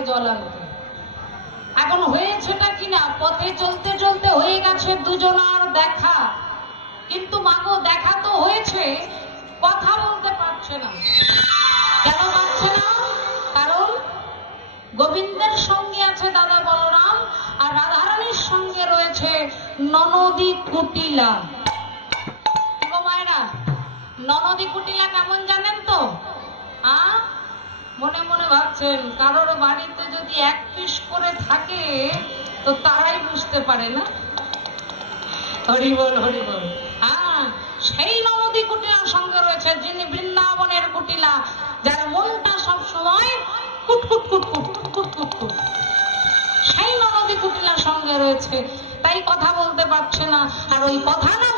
পারে জল আনতে। এখন হয়েছেটা কিনা, পথে চলতে চলতে হয়ে গেছে দুজনার দেখা, কিন্তু মাগো দেখা তো হয়েছে, কথা বলতে পারছে না। কেন পারছে না? কারণ গোবিন্দের সঙ্গে আছে দাদা বলরাম, আর রাধারানীর সঙ্গে রয়েছে ননদী কুটিলা। মায়েরা, ননদী কুটিলা কেমন জানেন তো? মনে মনে ভাবছেন, কারোর বাড়িতে যদি এক পিস করে থাকে তো তারাই বুঝতে পারে না। হরি বল হরি বল। সেই ননদী কুটিলার সঙ্গে রয়েছে যিনি বৃন্দাবনের কুটিলা, যার মনটা সব সময় কুটকুট কুটকুট কুটকুট কুটকুট, সেই ননদী কুটিলার সঙ্গে রয়েছে, তাই কথা বলতে পারছে না। আর ওই কথা না